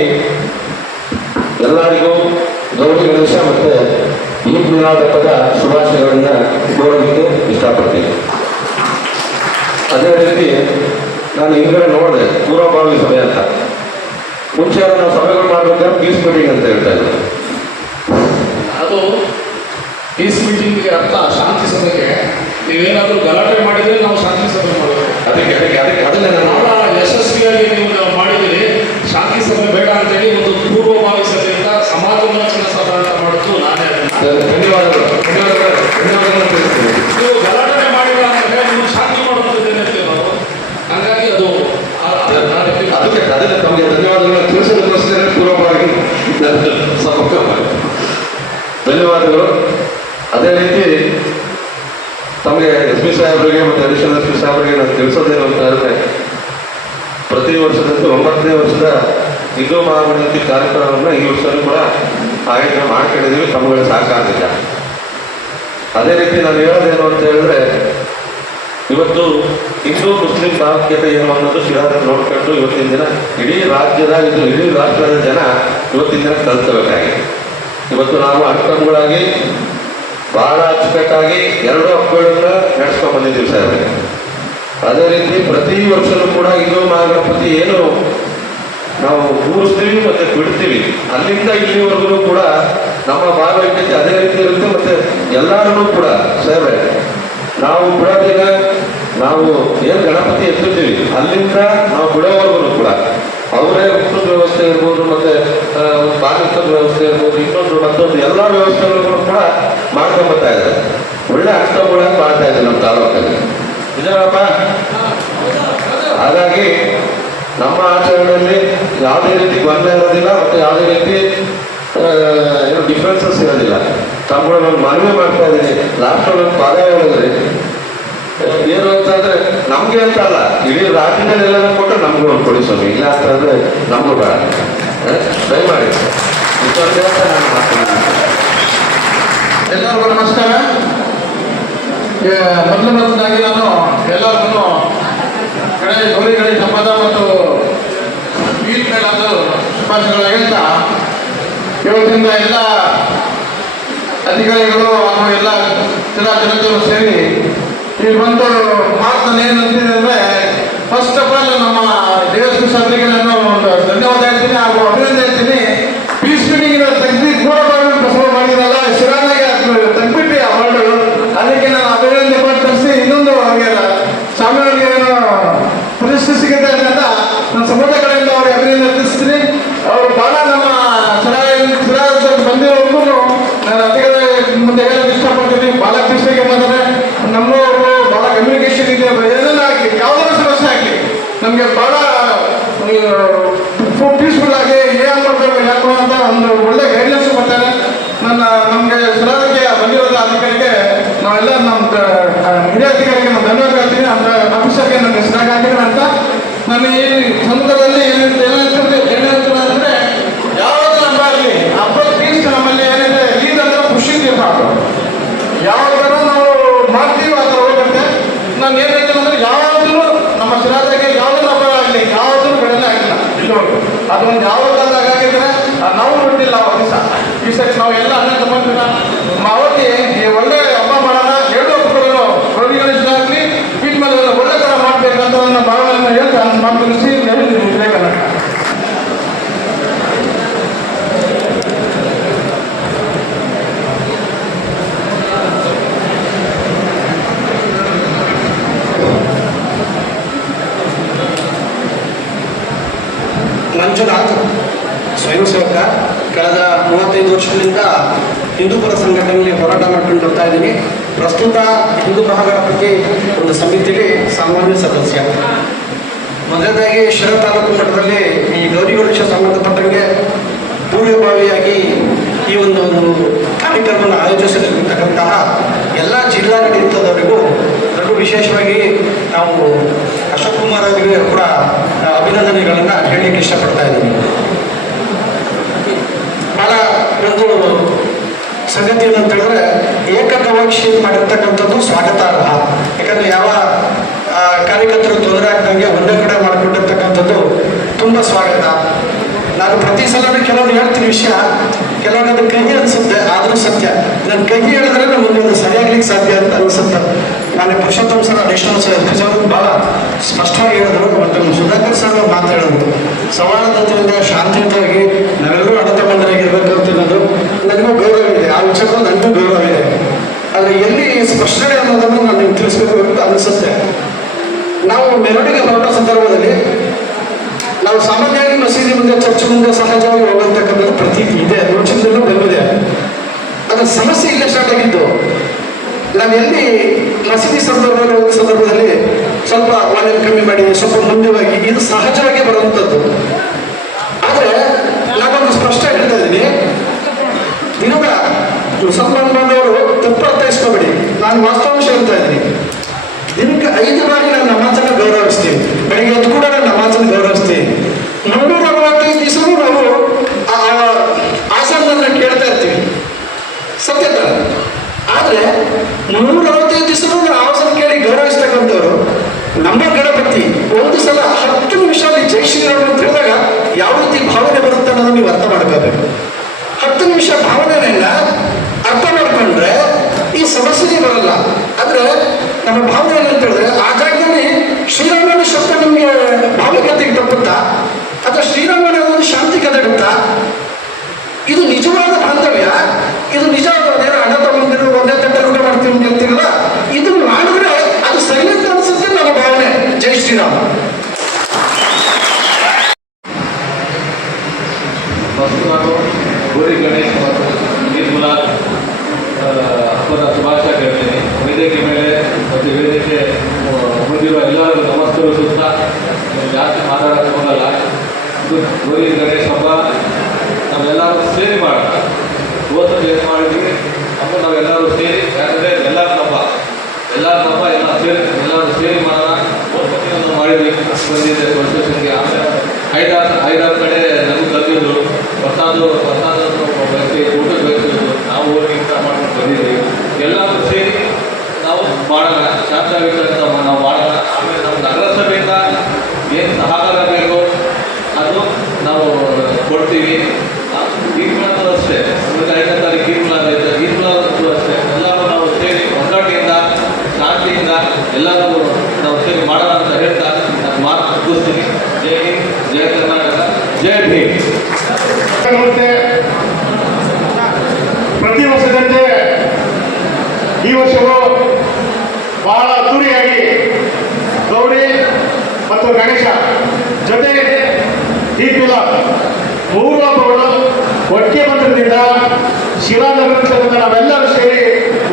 ಎಲ್ಲರಿಗೂ ಗೌರಿ ಗಣೇಶ ಮತ್ತು ಈದ್ ಮಿಲಾದ್ ಹಬ್ಬದ ಶುಭಾಶಯಗಳನ್ನು ಕೋರೋದಕ್ಕೆ ಇಷ್ಟಪಡ್ತೀನಿ. ಅದೇ ರೀತಿ ನಾನು ಹಿಂಗಡೆ ನೋಡಿದೆ ಪೂರ್ವಭಾವಿ ಸಭೆ ಅಂತ. ಮುಂಚೆ ನಾವು ಸಭೆಗಳು ಮಾಡಬೇಕಾದ್ರೆ ಪೀಸ್ ಮೀಟಿಂಗ್ ಅಂತ ಹೇಳ್ತಾ ಇದ್ದೆ. ಅದು ಪೀಸ್ ಮೀಟಿಂಗ್ಗೆ ಅರ್ಥ ಶಾಂತಿ ಸಭೆಗೆ. ನೀವೇನಾದರೂ ಗಲಾಟೆ ಮಾಡಿದರೆ ನಾವು ಶಾಂತಿ ಸಭೆ ಮಾಡಬೇಕು. ಅದನ್ನೇ ಭಾಳ ಯಶಸ್ವಿಯಾಗಿ ನೀವು ಮಾಡಿದ್ದೀರಿ. ಶಾಂತಿ ಸಭೆ ಬೇಡ ಅಂತೇಳಿ ಒಂದು ಪೂರ್ವಭಾವಿ ಸಭೆಯಿಂದ ಸಮಾಜೋನ್ನತ ಸಭೆ ಅಂತ ಮಾಡುವುದು ನಾನೇ. ಧನ್ಯವಾದಗಳು ತಿಳಿಸ್ತೀನಿ. ನೀವು ಗಲಾಟೆ ಮಾಡಿದ ಅದಕ್ಕೆ ತಮಗೆ ಧನ್ಯವಾದಗಳನ್ನು ತಿಳಿಸೋದಕ್ಕೋಸ್ಕರ ಪೂರ್ವಕವಾಗಿ ನಾನು ಸಮರ್ಥ ಮಾಡಿ ಧನ್ಯವಾದಗಳು. ಅದೇ ರೀತಿ ತಮಗೆ ಎಸ್ ಪಿ ಸಾಹೇಬರಿಗೆ ಮತ್ತು ಅಡಿಷನಲ್ ಎಸ್ ಪಿ ಸಾಹೇಬರಿಗೆ ನಾನು ತಿಳಿಸೋದೇನು ಅಂತ ಹೇಳಿದ್ರೆ, ಪ್ರತಿ ವರ್ಷದಂತೆ 9ನೇ ವರ್ಷದ ಹಿಂದೂ ಮಹಾಗಣಪತಿ ಕಾರ್ಯಕ್ರಮವನ್ನು ಈ ವರ್ಷವೂ ಕೂಡ ಆಯೋಜನೆ ಮಾಡ್ಕೊಂಡಿದ್ದೀವಿ ತಮ್ಮಗಳ ಸಹಕಾರದಿಂದ. ಅದೇ ರೀತಿ ನಾನು ಹೇಳೋದೇನು ಅಂತ ಹೇಳಿದ್ರೆ, ಇವತ್ತು ಹಿಂದೂ ಮುಸ್ಲಿಂ ಭಾವೈಕ್ಯತೆ ಏನು ಅನ್ನೋದು ಶಿರಾದಲ್ಲಿ ನೋಡ್ಕೊಂಡು ಇವತ್ತಿನ ದಿನ ಇಡೀ ರಾಜ್ಯದ ಇಡೀ ರಾಷ್ಟ್ರದ ಜನ ಇವತ್ತಿನ ದಿನ ಕಲಿಸಬೇಕಾಗಿದೆ. ಇವತ್ತು ನಾವು ಅಕ್ರಮಗಳಾಗಿ ಬಹಳ ಅಚ್ಚುಕಟ್ಟಾಗಿ 2 ಹಬ್ಬಗಳನ್ನ ನಡೆಸ್ಕೊಂಡು ಬಂದಿದ್ದೀವಿ ಸಾಹೇಬ್ರೆ. ಅದೇ ರೀತಿ ಪ್ರತಿ ವರ್ಷವೂ ಕೂಡ ಹಿಂದೂ ಮಹಾಗಣಪತಿ ಏನು ನಾವು ಕೂರಿಸ್ತೀವಿ ಮತ್ತೆ ಬಿಡ್ತೀವಿ, ಅಲ್ಲಿಂದ ಇಲ್ಲಿವರೆಗೂ ಕೂಡ ನಮ್ಮ ಭಾಗವಹಿಕೆ ಅದೇ ರೀತಿ ಇರುತ್ತೆ. ಮತ್ತೆ ಎಲ್ಲರೂ ಕೂಡ ಸಾಹೇಬ್ರೆ, ನಾವು ಬಿಡೋದಿಲ್ಲ, ನಾವು ಏನು ಗಣಪತಿ ಎತ್ತುತ್ತೀವಿ ಅಲ್ಲಿಂದ ನಾವು ಬಿಡೋವರೆಗೂ ಕೂಡ ಅವರೇ ಊಟದ ವ್ಯವಸ್ಥೆ ಇರ್ಬೋದು, ಮತ್ತೆ ಬಾಗಿಲದ ವ್ಯವಸ್ಥೆ ಇರ್ಬೋದು, ಮತ್ತೊಂದು ಎಲ್ಲ ವ್ಯವಸ್ಥೆಗಳನ್ನು ಕೂಡ ಮಾಡ್ಕೊಂಡು ಬರ್ತಾ ಇದ್ದಾರೆ. ಒಳ್ಳೆ ಅರ್ಥಗಳಾಗಿ ಮಾಡ್ತಾ ಇದ್ದಾರೆ ನಮ್ಮ ತಾಲೂಕಲ್ಲಿ, ನಿಜವಪ್ಪ. ಹಾಗಾಗಿ ನಮ್ಮ ಆಚರಣೆಯಲ್ಲಿ ಯಾವುದೇ ರೀತಿ ಗೊಂದಲ ಇರೋದಿಲ್ಲ, ಮತ್ತು ಯಾವುದೇ ರೀತಿ ಏನು ಡಿಫ್ರೆನ್ಸಸ್ ಇರೋದಿಲ್ಲ. ತಮ್ಮಗಳು ನಾನು ಮನವಿ ಮಾಡ್ತಾ ಇದ್ದೀನಿ. ಲಾಸ್ಟಲ್ಲಿ ಒಂದು ಪದ ಹೇಳಿದ್ರಿ, ಏನು ಅಂತಂದ್ರೆ ನಮ್ಗೆ ಅಂತ ಅಲ್ಲ, ಇಡೀ ರಾಜ್ಯದಲ್ಲಿ ಎಲ್ಲರೂ ಕೊಟ್ಟು ನಮಗೂ ಒಂದು ಕೊಡಿ ಸ್ವಾಮಿ, ಇಲ್ಲ ಅಂತಂದ್ರೆ ನಮಗೂ ಬೇಡ, ದಯಮಾಡಿ ಇಷ್ಟೊಂದು ಅಂತ ನಾನು ಮಾತನಾಡ್ತೀನಿ. ಎಲ್ಲರಿಗೂ ನಮಸ್ಕಾರ. ಮೊದಲನೇದಾಗಿ ನಾನು ಎಲ್ಲರಿಗೂ ಗೌರಿ ಗಣೇಶ ಹಬ್ಬದ ಮತ್ತು ಈದ್ ಮೇಳದ ಶುಭಾಶಯಗಳು ಹೇಳ್ತಾ, ಇವತ್ತಿಂದ ಎಲ್ಲ ಅಧಿಕಾರಿಗಳು ಹಾಗೂ ಎಲ್ಲ ಜಿಲ್ಲಾ ಜನತೆಯವರು ಸೇರಿ ಇಲ್ಲಿ ಬಂದು ಮಾತನ್ನು ಏನಂತಿದೆ, ಫಸ್ಟ್ ಆಫ್ ಆಲ್ ನಮ್ಮ DSP ಸಾಹೇಬರಿಗೆ ನಾನು ಒಂದು ಧನ್ಯವಾದ ಹೇಳ್ತೀನಿ ಹಾಗೂ ಅಭಿನಂದನೆ ಹೇಳ್ತೀನಿ. ಪೀಸ್ ಮೀಟಿಂಗಿನ ತೆಗ್ದು ದೂರವಾಗಿ ಪ್ರಸವ ಮಾಡಿದ್ರಲ್ಲ, ಶಿರಾನಾಗೆ ತೆಗ್ಬಿಟ್ಟು ಅವಾರ್ಡು, ಅದಕ್ಕೆ ನಾನು ಅಭಿನಂದನೆ ಮಾಡಿ ತರಿಸಿ ಇನ್ನೊಂದು ಅವ್ರಿಗೆ ಸ್ವಾಮಿಯವರಿಗೆ ಏನು ಪ್ರತಿಷ್ಠೆ ಸಿಗುತ್ತೆ ಅಂತ ನನ್ನ ಸಮುದಾಯ ಕಡೆಯಿಂದ ಅವ್ರಿಗೆ ಅಭಿನಂದನೆ ತಿಳಿಸ್ತೀನಿ. ಅವರು ಬಹಳ ನಮ್ಮ ಶಿರಾದಲ್ಲಿ ಬಂದಿರೋರ್ಗೂ ನಾನು ಅಧಿಕಾರಿ ಮುಂದೆ ಹೇಳೋದು ಇಷ್ಟಪಡ್ತೀನಿ. ಬಹಳ ಖುಷಿಯಾಗಿ ಮಾತಾಡ್ತಾರೆ. ನಮ್ಮವರು ಬಹಳ ಕಮ್ಯುನಿಕೇಶನ್ ಇದೆ, ಏನೆಲ್ಲ ಆಗಲಿ, ಯಾವುದಾದ್ರು ಸಮಸ್ಯೆ ಆಗಲಿ ನಮಗೆ ಬಹಳ ಪೀಸ್ಫುಲ್ ಆಗಿ ಏನು ಮಾಡಬೇಕು ಯಾಕೋ ಅಂತ ಒಂದು ಒಳ್ಳೆ ಗೈಡ್ಲೈನ್ಸ್ ಕೊಡ್ತಾರೆ. ನಮಗೆ ಶಿರಾಕ್ಕೆ ಬಂದಿರೋದ ಅಧಿಕಾರಿಗೆ ನಾವೆಲ್ಲ ನಮ್ಮ ಹಿರಿಯ ಅಧಿಕಾರಿಗೆ ನಾನು ಧನ್ಯವಾದ ಹೇಳ್ತೀನಿ. ನಮ್ಮ ಆಫೀಸರ್ಗೆ ನನ್ನ ಹೆಸರಾಗಿ ಹಾಕಿದ್ರೆ ಅಂತ ನಾನು ಈ ಸಂದರ್ಭದಲ್ಲಿ ಏನೇಳ್ತೀನಿ ಅಂದರೆ, ಯಾವ್ದು ಹಬ್ಬ ಆಗಲಿ ಹಬ್ಬದ ಪೀಸ್ ನಮ್ಮಲ್ಲಿ ಏನಿದೆ ಈದ್ ಅಂದ್ರೆ ಖುಷಿ ಇರಬಾರ್ದು. ಯಾವ್ದಾದ್ರು ನಾವು ಮಾಡ್ತೀವಿ ಆ ಥರ ಹೋಗುತ್ತೆ. ನಾನು ಏನು ಹೇಳ್ತೀನಿ ಅಂದರೆ, ಯಾವಾಗಲೂ ನಮ್ಮ ಶಿರಾದಾಗೆ ಯಾವುದೂ ಹಬ್ಬ ಆಗಲಿ ಯಾವುದೂ ಬೆಳೆಲ್ಲ ಆಗಿಲ್ಲ ಇಲ್ಲೋರು, ಅದೊಂದು ಯಾವಾಗ ಆಗಿದ್ರೆ ನಾವು ಬಿಟ್ಟಿಲ್ಲ. ಈ ಸರಿ ನಾವು ಎಲ್ಲ ಅನ್ನ ತಗೊಂಡಿಲ್ಲ ಅವರಿಗೆ ಒಳ್ಳೆ ಹಬ್ಬ ಮಾಡೋಣ. 2 ಹಬ್ಬಗಳು ಗೌರಿ ಗಣೇಶ ಆಗಲಿ ಈದ್ ಮೇಲೆ ಒಳ್ಳೆ ಥರ ಮಾಡಬೇಕಂತ ನನ್ನ ಭಾವನೆಯನ್ನು ಹೇಳ್ತಾ ಮಾತು ತಿಳಿಸಿ ಹೇಳಿದ್ದೀನಿ. ಕನ್ನಡ ಮಂಜುನಾಥ್, ಸ್ವಯಂ ಸೇವಕ. ಕಳೆದ 35 ವರ್ಷಗಳಿಂದ ಹಿಂದೂಪರ ಸಂಘಟನೆಯಲ್ಲಿ ಹೋರಾಟ ಮಾಡ್ಕೊಂಡು ಬರ್ತಾ ಇದ್ದೀನಿ. ಪ್ರಸ್ತುತ ಹಿಂದೂ ಮಹಾಗಣಪತಿ ಒಂದು ಸಮಿತಿಯಲ್ಲಿ ಸಾಮಾನ್ಯ ಸದಸ್ಯ. ಮೊದಲನೇದಾಗಿ ಶಿರಾ ತಾಲೂಕು ಮಟ್ಟದಲ್ಲಿ ಈ ಗೌರಿ ಗಣೇಶ ಸಂಬಂಧಪಟ್ಟಂಗೆ ಪೂರ್ವಭಾವಿಯಾಗಿ ಈ ಒಂದು ಕಾರ್ಯಕ್ರಮವನ್ನು ಆಯೋಜಿಸಿರ್ತಕ್ಕಂತಹ ಎಲ್ಲ ಜಿಲ್ಲಾಡಳಿತದವರಿಗೂ ಹಾಗೂ ವಿಶೇಷವಾಗಿ ನಾವು ಅಶೋಕ್ ಕುಮಾರ್ ಅವರಿಗೆ ಕೂಡ ಅಭಿನಂದನೆಗಳನ್ನು ಹೇಳಲಿಕ್ಕೆ ಇಷ್ಟಪಡ್ತಾ ಇದ್ದೀನಿ. ಬಹಳ ಒಂದು ಸಂಗತಿ ಏನಂತ ಹೇಳಿದ್ರೆ, ಏಕಗವಾಕ್ಷಿ ಮಾಡಿರ್ತಕ್ಕಂಥದ್ದು ಸ್ವಾಗತಾರ್ಹ. ಯಾಕಂದ್ರೆ ಯಾವ ಕಾರ್ಯಕರ್ತರು ತೊಂದರೆ ಆಗ್ದಂಗೆ ಒಂದೇ ಕಡೆ ಮಾಡಿಕೊಂಡಿರ್ತಕ್ಕಂಥದ್ದು ತುಂಬ ಸ್ವಾಗತ. ನಾನು ಪ್ರತಿ ಸಲವೂ ಕೆಲವೊಂದು ಹೇಳ್ತೀನಿ ವಿಷಯ, ಕೆಲವೊಂದು ಅದು ಕಹಿ ಅನಿಸುತ್ತೆ, ಆದರೂ ಸತ್ಯ. ನನ್ನ ಕಹಿ ಹೇಳಿದ್ರೆ ಮುಂದೆ ಅದು ಸರಿಯಾಗ್ಲಿಕ್ಕೆ ಸಾಧ್ಯ ಅಂತ ಅನಿಸುತ್ತೆ. ನಾನು ಪುರುಷೋತ್ತಮ ಸರ್ ಅಡಿಷನಲ್ ಸರ್ ಭಾಳ ಸ್ಪಷ್ಟವಾಗಿ ಹೇಳಿದ್ರು. ಮತ್ತು ಸುಧಾಕರ್ ಸರ್ ಮಾತು ಹೇಳಿದ್ರು, ಸಮಾನತೆಯಿಂದ ಶಾಂತಿಯುತವಾಗಿ ನಾವೆಲ್ಲರೂ ಅಡತಬಂಧರಾಗಿರ್ಬೇಕು ಅಂತ ಅನ್ನೋದು ನನಗೂ ಗೌರವ ಇದೆ. ಆ ವಿಷಯಕ್ಕೂ ನನಗೂ ಗೌರವ ಇದೆ. ಆದರೆ ಎಲ್ಲಿ ಸ್ಪಷ್ಟನೆ ಅನ್ನೋದನ್ನು ನಾನು ನಿಮ್ಗೆ ತಿಳಿಸ್ಬೇಕು ಅಂತ ಅನಿಸುತ್ತೆ. ನಾವು ಮೆರವಣಿಗೆ ಹೊರಟ ಸಂದರ್ಭದಲ್ಲಿ ನಾವು ಸಾಮಾನ್ಯವಾಗಿ ಮಸೀದಿ ಮುಂದೆ ಚರ್ಚ್ ಮುಂದೆ ಸಹಜವಾಗಿ ಹೋಗತಕ್ಕಂಥದ್ದು ಪ್ರತೀತಿ ಇದೆ, ರೋಚನದಲ್ಲೂ ಬಂದಿದೆ. ಅದರ ಸಮಸ್ಯೆ ಇಲ್ಲ ಸ್ಟಾರ್ಟ್ ಆಗಿದ್ದು. ನಾವೆಲ್ಲಿ ಮಸೀದಿ ಸಂದರ್ಭದಲ್ಲಿ ಸ್ವಲ್ಪ ವಾಲ್ಯೂಮ್ ಕಮ್ಮಿ ಮಾಡಿ ಸ್ವಲ್ಪ ಮುಂದೆ ಹೋಗಿ, ಇದು ಸಹಜವಾಗಿ ಬರುವಂಥದ್ದು. ಮುಸಲ್ಮಾನ್ ಬಾಂಧವರು ತಪ್ಪು ಅರ್ಥೈಸ್ಕೋಬೇಡಿ, ನಾನು ವಾಸ್ತವಾಂಶ ಹೇಳ್ತಾ ಇದ್ದೀನಿ. ದಿನಕ್ಕೆ 5 ಬಾರಿ ನಾನು ನಮಾಜನ್ನು ಗೌರವಿಸ್ತೀವಿ. ಬೆಳಿಗ್ಗೆ ಎದ್ದು ಕೂಡ ನಾನು ನಮಾಜನ್ನು ಗೌರವಿಸ್ತೀವಿ. 365 ದಿವಸವೂ ನಾವು ಆಸನವನ್ನು ಕೇಳ್ತಾ ಇರ್ತೀವಿ, ಸತ್ಯತ. ಆದರೆ 365 ದಿವಸವೂ ನಾವು ಆಸನ ಕೇಳಿ ಗೌರವಿಸ್ತಕ್ಕಂಥವ್ರು ನಮ್ಮ ಗಣಪತಿ ಒಂದು ಸಲ 10 ನಿಮಿಷ ಜೈ ಶ್ರೀರಾಮ್ ಅಂತ ಹೇಳಿದಾಗ ಯಾವ ರೀತಿ ಭಾವನೆ ಬರುತ್ತೆ ಅನ್ನೋದು ನೀವು ಅರ್ಥ ಮಾಡ್ಕೋಬೇಕು. 10 ನಿಮಿಷ ಭಾವನೆಯನ್ನ ಅರ್ಥ ಮಾಡ್ಕೊಂಡ್ರೆ ಈ ಸಮಸ್ಯೆನೇ ಬರಲ್ಲ. ಆದ್ರೆ ನಮ್ಮ ಭಾವನೆ ಏನಂತ ಹೇಳಿದ್ರೆ ಆ ಜಾಗದಲ್ಲಿ ಶ್ರೀರಾಮನ ಶಬ್ದ ನಮಗೆ ಭಾವಗತಿಗೆ ತಪ್ಪುತ್ತಾ ಅಥವಾ ಶ್ರೀರಾಮನ ಒಂದು ಶಾಂತಿ ಕದಡುತ್ತಾ? ಇದು ನಿಜವಾದ ಬಾಂಧವ್ಯ, ಇದು ನಿಜವಾದ ಹಣ ತಗೊಂಡಿರೋ ಒಂದೇ ತಟ್ಟಲ್ಲಿ ಊಟ ಮಾಡ್ತೀವಿ ಅಂತ ಹೇಳ್ತೀರಲ್ಲ, ಇದನ್ನು ಮಾಡಿದ್ರೆ ಅದು ಸರಿ ಅಂತ ಅನ್ಸುತ್ತೆ ನಮ್ಮ ಭಾವನೆ. ಜೈ ಶ್ರೀರಾಮ್. ಫಸ್ಟ್ ನಾನು ಗೌರಿ ಗಣೇಶ್ ಮತ್ತು ನಿರ್ಮಲಾ ಹಬ್ಬದ ಶುಭಾಶಯ ಹೇಳ್ತೀನಿ. ವೇದಿಕೆ ಮೇಲೆ ಮತ್ತು ವೇದಿಕೆ ಮುಂದಿರುವ ಎಲ್ಲರಿಗೂ ನಮಸ್ಕರಿಸುತ್ತಾ ಜಾಸ್ತಿ ಮಾತಾಡೋಕ್ಕೆ ಹೋಗಲ್ಲ. ಇದು ಗೌರಿ ಗಣೇಶ್ ಹಬ್ಬ ನಾವೆಲ್ಲರೂ ಸೇರಿ ಮಾಡೋಣ. ಇವತ್ತು ಏನು ಮಾಡಿದ್ವಿ ಹಬ್ಬ ನಾವೆಲ್ಲರೂ ಸೇರಿ, ಯಾಕಂದರೆ ಎಲ್ಲರ ಹಬ್ಬ ಎಲ್ಲರೂ ಸೇರಿ ಮಾಡೋಣ. ಇವತ್ತು ಮಾಡಿದ್ವಿ ಬಂದಿದೆ ವರ್ಷಕ್ಕೆ. ಆಮೇಲೆ ಐದಾರು ಕಡೆ ನಮಗೆ ಕಲಿಯೋದು ಪ್ರಸಾದ ಬಯಸಿ ಊಟಕ್ಕೆ ಬಯಸಿದ್ರು, ನಾವು ಹೋಗಿ ಊಟ ಮಾಡ್ಕೊಂಡು ಬಂದಿದ್ದೀವಿ. ಎಲ್ಲರೂ ಸೇರಿ ನಾವು ಮಾಡೋಣ, ಶಾಂತವಾಗಿರ್ತಕ್ಕಂಥ ನಾವು ಮಾಡೋಣ. ಆಮೇಲೆ ನಮ್ಮ ನಗರಸಭೆಯಿಂದ ಏನು ಸಹಕಾರ ಬೇಕು ಅದು ನಾವು ಕೊಡ್ತೀವಿ. ಈದ್ಮಿಲಾದ್ ಅಷ್ಟೇ, 5ನೇ ತಾರೀಕು ಈದ್ಮಿಲಾದ್ ಐತೆ, ಈದ್ಮಿಲಾದ್ ಅಷ್ಟೇ ಎಲ್ಲರೂ ನಾವು ಸೇರಿ ಒಗ್ಗಟ್ಟಿನಿಂದ ಶಾಂತಿಯಿಂದ ಎಲ್ಲರೂ ನಾವು ಸೇರಿ ಮಾಡೋಣ ಅಂತ ಹೇಳ್ತಾ ನಾನು ಮಾತು ಮುಗಿಸ್ತೀನಿ. ಜೈ ಹಿಂದ್, ಜೈ ಕರ್ನಾಟಕ, ಜೈ ಭೀಮ್. ನಮಸ್ತೆ. ಪ್ರತಿ ವರ್ಷದಂತೆ ಈ ವರ್ಷವೂ ಬಹಳ ಅದ್ದೂರಿಯಾಗಿ ಗೌರಿ ಮತ್ತು ಗಣೇಶ ಜೊತೆ ಈದ್ ಮಿಲಾದ್ 3 ಹಬ್ಬಗಳು ಒಟ್ಟಿಗೆ ಬಂದಿದ್ದರಿಂದ ಶಿಲಾನಗರದಿಂದ ನಾವೆಲ್ಲರೂ ಸೇರಿ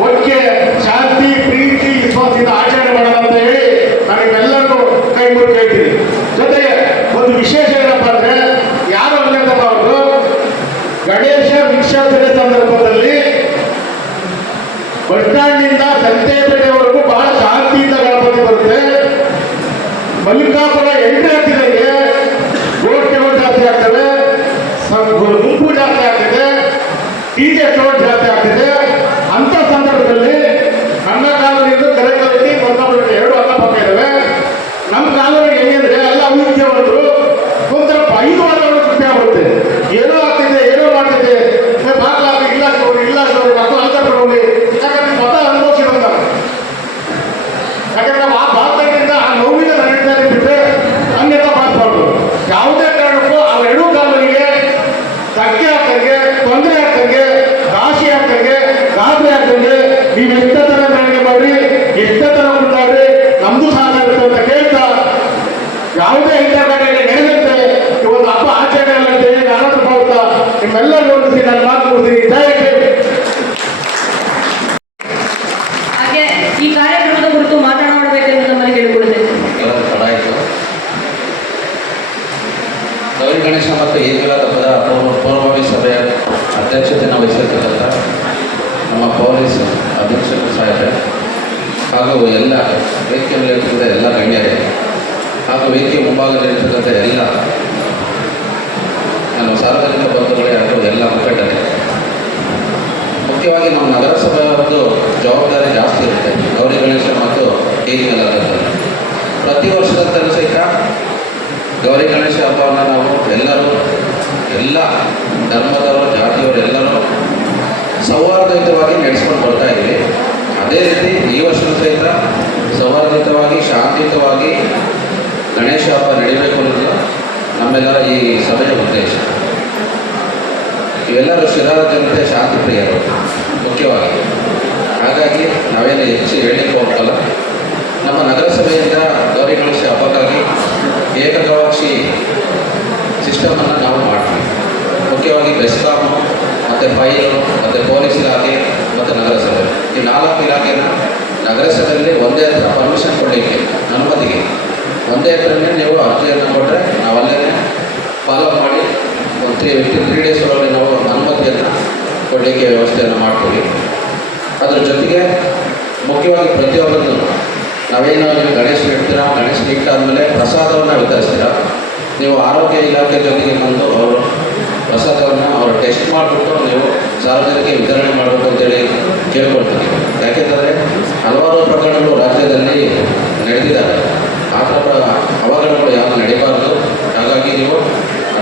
ಒಟ್ಟಿಗೆ ಶಾಂತಿ ಪ್ರೀತಿ ವಿಶ್ವಾಸದಿಂದ ಆಚರಣೆ ಮಾಡೋಣ ಅಂತ ಹೇಳಿ ನಾವೆಲ್ಲರೂ ಕೈ ಮುಗಿದು ಹೇಳ್ತೀವಿ. ಜೊತೆಗೆ ಒಂದು ವಿಶೇಷ ಏನಪ್ಪ ಅಂದ್ರೆ, ಯಾರು ಅಂಗಪ್ಪ ಅವರು ಗಣೇಶ ವಿಸರ್ಜನೆ ಸಂದರ್ಭದಲ್ಲಿ ಬಸ್ ಸ್ಟ್ಯಾಂಡ್ನಿಂದ ಸಂತೆಪೇಟೆವರೆಗೂ ಬಹಳ ಶಾಂತಿಯಿಂದ ಗಣಪತಿ ಬರುತ್ತೆ. ಮಲ್ಲಿಕಾಪುರ ಎಂಟ್ರಿ ಆಗ್ತಿದೆ, ಗೋಷ್ಠಿಗಳು ಜಾಸ್ತಿ ಆಗ್ತವೆ, ಗುಂಪು ಜಾಸ್ತಿ ಆಗ್ತಿದೆ, ಡಿಜೆ ಶೋಟ್ ಜಾಸ್ತಿ ಆಗ್ತಿದೆ. ಅಂತ ಸಂದರ್ಭದಲ್ಲಿ ನನ್ನ ಕಾಲೋನಿಯಿಂದ ಕೆರೆ ಕಾಲೋನಿ ಬಂದವರಿಗೆ 2 ಅಕ್ಕಪಕ್ಕ ಇದ್ದಾವೆ. ನಮ್ಮ ಕಾಲೋನಿಗೆ ಹೆಂಗಂದ್ರೆ ಎಲ್ಲ ಅಭಿವೃದ್ಧಿಯವರು ಒಂಥರ 5 ವಾರಗಳು ಕೃತ್ಯ ಆಗುತ್ತೆ. ಏನೋ ಆಗ್ತಿದೆ, ಏನೋ ಮಾಡ್ತಿದೆ, ಬಾಗ್ಲಾಗಿ ಇಲ್ಲ ಅಥವಾ ಅಂತ ಹೋಗಿ, ಯಾಕಂದ್ರೆ ಮತ ಅನುಭವಿಸಿರೋದು ನಾವು. ಯಾಕಂದ್ರೆ ನಾವು ಆ ಬಾಗ್ಲಿಂದ ಆ ನೋವಿನ ನಡೀತಾ ಬಿಟ್ಟರೆ ಹಂಗೆಲ್ಲ ಮಾತಾಡೋದು. ಯಾವುದೇ ಕಾರಣಕ್ಕೂ ಆ 2 ಕಾಲೋನಿಗೆ ಧಕ್ಕೆ ಆಗ್ತಂಗೆ, ತೊಂದರೆ ಆಗ್ತಂಗೆ, ರಾಶಿ ಆಗ್ತಂಗೆ, ಗಾಬರಿ ಆಗ್ತಂಗೆ ನೀವು ಎಷ್ಟೇ ತರ ಬೆಳಗ್ಗೆ ಮಾಡಿ, ಎಷ್ಟೇ ತರ ಮುಂದಾಡ್ರಿ, ನಮ್ದು ಸಹ ಇರುತ್ತೆ ಅಂತ ಕೇಳ್ತಾ ಯಾವುದೇ ಇಂಟರ್ನೆಟ್ ನಡೆದಂತೆ ಈ ಒಂದು ಹಬ್ಬ ಆಚರಣೆ ಅಂತ ಹೇಳಿ ಆನಂದ ಮಾಡುತ್ತಾ ನಿಮ್ಮೆಲ್ಲರೂ ನೋಡಿಸಿ ನಾನು ಮಾತು ಕೊಡ್ತೀನಿ. ಹಾಗೆ ಈ ಕಾರ್ಯಕ್ರಮದ ಕುರಿತು ಮಾತನಾಡಬೇಕೆಂದು ನಮ್ಮಲ್ಲಿ ಕೇಳಿಕೊಳ್ಳುತ್ತೇನೆ. ತಡ ಆಯಿತು. ಗೌರಿ ಗಣೇಶ ಮತ್ತು ಈದ್ ಮಿಲಾದ್ ಹಬ್ಬದ ಪೂರ್ವಭಾವಿ ಸಭೆಯ ಅಧ್ಯಕ್ಷತೆಯನ್ನು ವಹಿಸಿರ್ತಕ್ಕಂಥ ನಮ್ಮ ಪೊಲೀಸ್ ಅಧೀಕ್ಷಕರು ಸಾಹೇಬರೆ ಹಾಗೂ ಎಲ್ಲ ವೇದಿಕೆ ಮೇಲಿರ್ತಕ್ಕಂಥ ಎಲ್ಲ ಗಣ್ಯರೇ ಹಾಗೂ ವೇದಿಕೆ ಮುಂಭಾಗದಲ್ಲಿರ್ತಕ್ಕಂಥ ಎಲ್ಲ ನಾನು ಸಾರ್ವಜನಿಕ ಬಂಧುಗಳೇ ಹಾಗೂ ಎಲ್ಲ ಮುಖಂಡರೇ, ಮುಖ್ಯವಾಗಿ ನಮ್ಮ ನಗರಸಭೆಯದ್ದು ಜವಾಬ್ದಾರಿ ಜಾಸ್ತಿ ಇರುತ್ತೆ ಗೌರಿ ಗಣೇಶ ಮತ್ತು ಈದ್ ಮಿಲಾದ್. ಪ್ರತಿ ವರ್ಷದಂತಲೂ ಸಹಿತ ಗೌರಿ ಗಣೇಶ ಹಬ್ಬವನ್ನು ನಾವು ಎಲ್ಲರೂ, ಎಲ್ಲ ಧರ್ಮದವರು, ಜಾತಿಯವರು ಎಲ್ಲರೂ ಸೌಹಾರ್ದಯುತವಾಗಿ ನಡೆಸ್ಕೊಂಡು ಬರ್ತಾ ಇದ್ದೀವಿ. ಅದೇ ರೀತಿ ಈ ವರ್ಷವೂ ಸಹಿತ ಸೌಹಾರ್ದಯುತವಾಗಿ ಶಾಂತಿಯುತವಾಗಿ ಗಣೇಶ ಹಬ್ಬ ನಡೀಬೇಕು ಅನ್ನೋದು ನಮ್ಮೆಲ್ಲರ ಈ ಸಭೆಯ ಉದ್ದೇಶ. ಇವೆಲ್ಲರೂ ಶಿರಾದ ಜನತೆ ಶಾಂತಿ ಪ್ರಿಯರು ಮುಖ್ಯವಾಗಿ. ಹಾಗಾಗಿ ನಾವೇನು ಹೆಚ್ಚು ಹೇಳಲಿಕ್ಕೆ ಹೋಗಲ್ಲ. ನಮ್ಮ ನಗರಸಭೆಯಿಂದ ಗೌರಿ ಗಣೇಶ ಹಬ್ಬಕ್ಕಾಗಿ ಏಕಗವಾಕ್ಷಿ ಸಿಸ್ಟಮನ್ನು ನಾವು ಮಾಡ್ತೀವಿ. ಮುಖ್ಯವಾಗಿ ಬೆಸ್ಕಾಮು ಮತ್ತು ಫೈಲು ಮತ್ತು ಪೊಲೀಸ್ ಇಲಾಖೆ ಮತ್ತು ನಗರಸಭೆ, ಈ 4 ಇಲಾಖೆನ ನಗರಸಭೆಯಲ್ಲಿ ಒಂದೇ ಹತ್ರ ಪರ್ಮಿಷನ್ ಕೊಡಲಿಕ್ಕೆ, ಅನುಮತಿಗೆ ಒಂದೇ ಹತ್ರನೇ ನೀವು ಅರ್ಜಿಯನ್ನು ಕೊಟ್ಟರೆ ನಾವಲ್ಲೇ ಫಾಲೋ ಮಾಡಿ ಒಂದು 3 ಡೇಸ್ ಒಳಗೆ ನಾವು ಅನುಮತಿಯನ್ನು ಕೊಡಲಿಕ್ಕೆ ವ್ಯವಸ್ಥೆಯನ್ನು ಮಾಡ್ತೀವಿ. ಅದ್ರ ಜೊತೆಗೆ ಮುಖ್ಯವಾಗಿ ಪ್ರತಿಯೊಬ್ಬರನ್ನು ನಾವೇನು ನೀವು ಗಣೇಶ ಇಡ್ತೀರಾ, ಗಣೇಶ ಇಟ್ಟಾದ್ಮೇಲೆ ಪ್ರಸಾದವನ್ನು ವಿತರಿಸ್ತೀರಾ. ನೀವು ಆರೋಗ್ಯ ಇಲಾಖೆ ಜೊತೆಗೆ ಬಂದು ಅವರು ಪ್ರಸಾದವನ್ನು ಅವರು ಟೆಸ್ಟ್ ಮಾಡಿಬಿಟ್ಟು ನೀವು ಸಾರ್ವಜನಿಕ ವಿತರಣೆ ಮಾಡಬೇಕು ಅಂತೇಳಿ ಕೇಳ್ಕೊಳ್ತೀನಿ. ಯಾಕೆಂದರೆ ಹಲವಾರು ಪ್ರಕರಣಗಳು ರಾಜ್ಯದಲ್ಲಿ ನಡೆದಿದ್ದಾರೆ. ಆ ಥರ ಅವಘಡಗಳು ಯಾವುದು ನಡೀಬಾರ್ದು. ಹಾಗಾಗಿ ನೀವು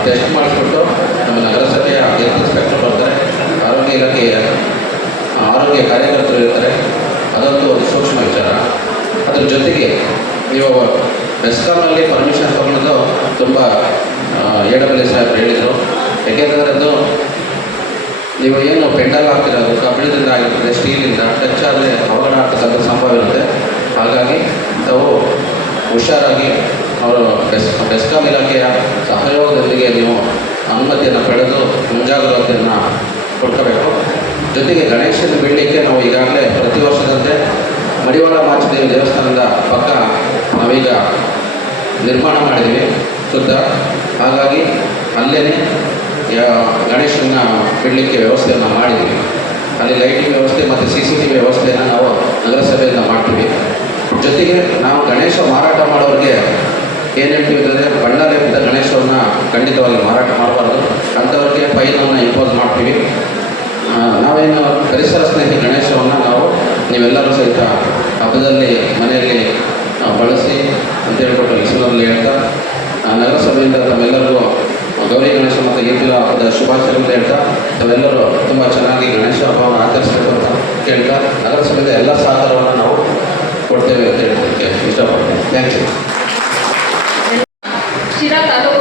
ಟೆಸ್ಟ್ ಮಾಡಿಸ್ಬಿಟ್ಟು ನಮ್ಮ ನಗರಸಭೆಯ ಹೆಲ್ತ್ ಇನ್ಸ್ಪೆಕ್ಟರ್ ಬರ್ತಾರೆ, ಆರೋಗ್ಯ ಇಲಾಖೆಯ ಆರೋಗ್ಯ ಕಾರ್ಯಕರ್ತರು ಇರ್ತಾರೆ. ಅದಂತೂ ಒಂದು ಸೂಕ್ಷ್ಮ ವಿಚಾರ. ಅದ್ರ ಜೊತೆಗೆ ನೀವು ಬೆಸ್ಕಾಮಲ್ಲಿ ಪರ್ಮಿಷನ್ ತೊಗೊಳ್ಳೋದು ತುಂಬ ಎಡಬಲಿ ಸಾಹೇಬರು ಹೇಳಿದರು. ಯಾಕೆಂದರೆ ಅದು ನೀವು ಏನು ಪೆಂಡಲ್ ಹಾಕ್ತಿರೋದು ಕಬ್ಬಿಣದಿಂದ ಆಗಿರ್ತದೆ, ಸ್ಟೀಲಿಂದ ಟಚ್ ಆದರೆ ಅವಘಡ ಆಗ್ತಕ್ಕಂಥ ಸಂಭವ ಇರುತ್ತೆ. ಹಾಗಾಗಿ ತಾವು ಹುಷಾರಾಗಿ ಅವರು ಬೆಸ್ಕಾಂ ಇಲಾಖೆಯ ಸಹಯೋಗದೊಂದಿಗೆ ನೀವು ಅನುಮತಿಯನ್ನು ಪಡೆದು ಮುಂಜಾಗ್ರತೆಯನ್ನು ಕೊಡ್ಕೋಬೇಕು. ಜೊತೆಗೆ ಗಣೇಶನ ಬಿಡಲಿಕ್ಕೆ ನಾವು ಈಗಾಗಲೇ ಪ್ರತಿ ವರ್ಷದಂತೆ ಮಡಿವಾಳ ಮಾಚಿದೇವಿ ದೇವಸ್ಥಾನದ ಪಕ್ಕ ನಾವೀಗ ನಿರ್ಮಾಣ ಮಾಡಿದ್ದೀವಿ ಸುತ್ತ. ಹಾಗಾಗಿ ಅಲ್ಲೇ ಗಣೇಶನ ಬಿಡಲಿಕ್ಕೆ ವ್ಯವಸ್ಥೆಯನ್ನು ಮಾಡಿದ್ದೀವಿ. ಅಲ್ಲಿ ಲೈಟಿಂಗ್ ವ್ಯವಸ್ಥೆ ಮತ್ತು CCTV ವ್ಯವಸ್ಥೆಯನ್ನು ನಾವು ನಗರಸಭೆಯಿಂದ ಮಾಡ್ತೀವಿ. ಜೊತೆಗೆ ನಾವು ಗಣೇಶ ಮಾರಾಟ ಮಾಡೋರಿಗೆ ಏನು ಹೇಳ್ತೀವಿ ಅಂದರೆ ಬಣ್ಣ ಲೇಪಿತ ಗಣೇಶವನ್ನು ಖಂಡಿತವಾಗಿ ಮಾರಾಟ ಮಾಡಬಾರ್ದು. ಅಂಥವ್ರಿಗೆ ಫೈನನ್ನು ಇಂಪೋಸ್ ಮಾಡ್ತೀವಿ. ನಾವೇನು ಪರಿಸರ ಸ್ನೇಹಿ ಗಣೇಶವನ್ನು ನಾವು ನೀವೆಲ್ಲರೂ ಸಹಿತ ಹಬ್ಬದಲ್ಲಿ ಮನೆಯಲ್ಲಿ ಬಳಸಿ ಅಂತ ಹೇಳ್ಬಿಟ್ಟು ಹೆಸರಲ್ಲಿ ಹೇಳ್ತಾ ನಗರಸಭೆಯಿಂದ ತಮ್ಮೆಲ್ಲರಿಗೂ ಗೌರಿ ಗಣೇಶ ಮತ್ತು ಈಗಿನ ಹಬ್ಬದ ಶುಭಾಶಯಗಳು ಹೇಳ್ತಾ ತಾವೆಲ್ಲರೂ ತುಂಬ ಚೆನ್ನಾಗಿ ಗಣೇಶ ಹಬ್ಬವನ್ನು ಆಚರಿಸಬೇಕು ಅಂತ ಕೇಳ್ತಾ ನಗರಸಭೆಯಿಂದ ಎಲ್ಲ ಸಹಕಾರವನ್ನು ನಾವು ಕೊಡ್ತೇವೆ ಅಂತ ಹೇಳೋದಕ್ಕೆ ಇಷ್ಟಪಡ್ತೀನಿ. Thank you. ಶಿರಾ ತಾಲೂಕು